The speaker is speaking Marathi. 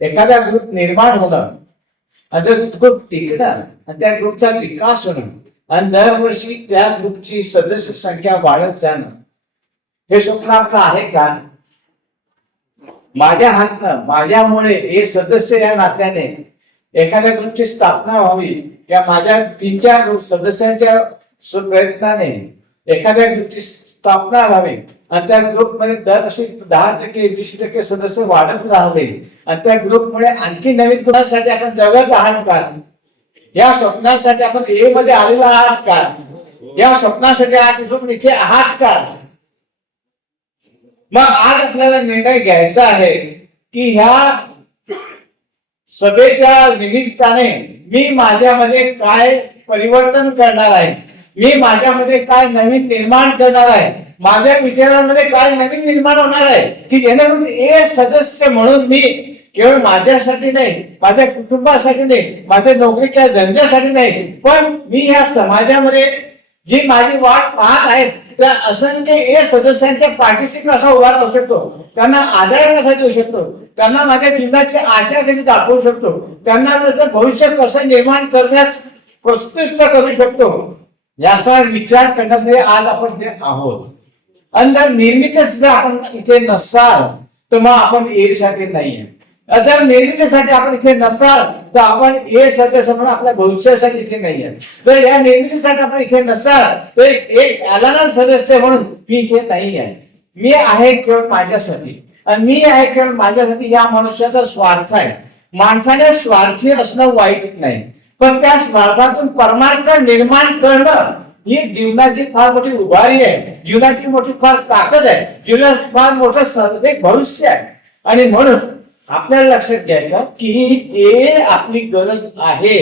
एखादा ग्रुप निर्माण होणं आणि ग्रुप टिकणं आणि त्या ग्रुपचा विकास होणं आणि दरवर्षी त्या ग्रुपची सदस्य संख्या वाढत जाणं हे स्वप्न आपलं आहे का? माझ्या हातनं माझ्यामुळे हे सदस्य या नात्याने एखाद्या ग्रुपची स्थापना व्हावी किंवा माझ्या 3-4 ग्रुप सदस्यांच्या प्रयत्नाने एखाद्या ग्रुपची स्थापना व्हावी आणि त्या ग्रुपमध्ये दरवर्षी 10%, 20% सदस्य वाढत राहावे आणि त्या ग्रुपमुळे आणखी नवीन ग्रुपांसाठी आपण जगत आहात का? या स्वप्नासाठी आपण ए मध्ये आलेला आहात का? या स्वप्नासाठी आज तुम्ही इथे आहात का? मग आज आपल्याला निर्णय घ्यायचा आहे की ह्या सभेच्या निमित्ताने मी माझ्यामध्ये काय परिवर्तन करणार आहे, मी माझ्यामध्ये काय नवीन निर्माण करणार आहे, माझ्या विचारांमध्ये काय नवीन निर्माण होणार आहे की जेणेकरून एक सदस्य म्हणून मी केवळ माझ्यासाठी नाही, माझ्या कुटुंबासाठी नाही, माझ्या नोकरीच्या धंद्यासाठी नाही, पण मी ह्या समाजामध्ये जी माझी वाट पाहत आहे त्या असंख्य एक सदस्यांच्या पाठीशी कसा उभा राहू शकतो, त्यांना आधार कसा देऊ शकतो, त्यांना माझ्या जीवनाची आशा कशी दाखवू शकतो, त्यांना त्याचं भविष्य कसं निर्माण करण्यास प्रस्तुत करू शकतो याचा विचार करण्यासाठी आज आपण इथे आहोत. आणि जर निर्मितीच जर आपण इथे नसाल तर मग आपण साठी नाहीये. जर निर्मितीसाठी आपण इथे नसाल तर आपण सदस्य म्हणून आपल्या भविष्यासाठी इथे नाहीये. जर या निर्मितीसाठी आपण इथे नसाल तर एक आलाना सदस्य म्हणून मी इथे नाही आहे. मी आहे केवळ माझ्यासाठी आणि मी आहे केवळ माझ्यासाठी. या मनुष्याचा स्वार्थ आहे. माणसाने स्वार्थी असणं वाईट नाही, पण त्या स्वार्थातून परमार्थ निर्माण करणं ही जीवनाची फार मोठी उभारी आहे, जीवनाची मोठी फार ताकद आहे, जीवनात फार मोठं एक भविष्य आहे. आणि म्हणून आपल्याला लक्षात घ्यायचं की ही आपली गरज आहे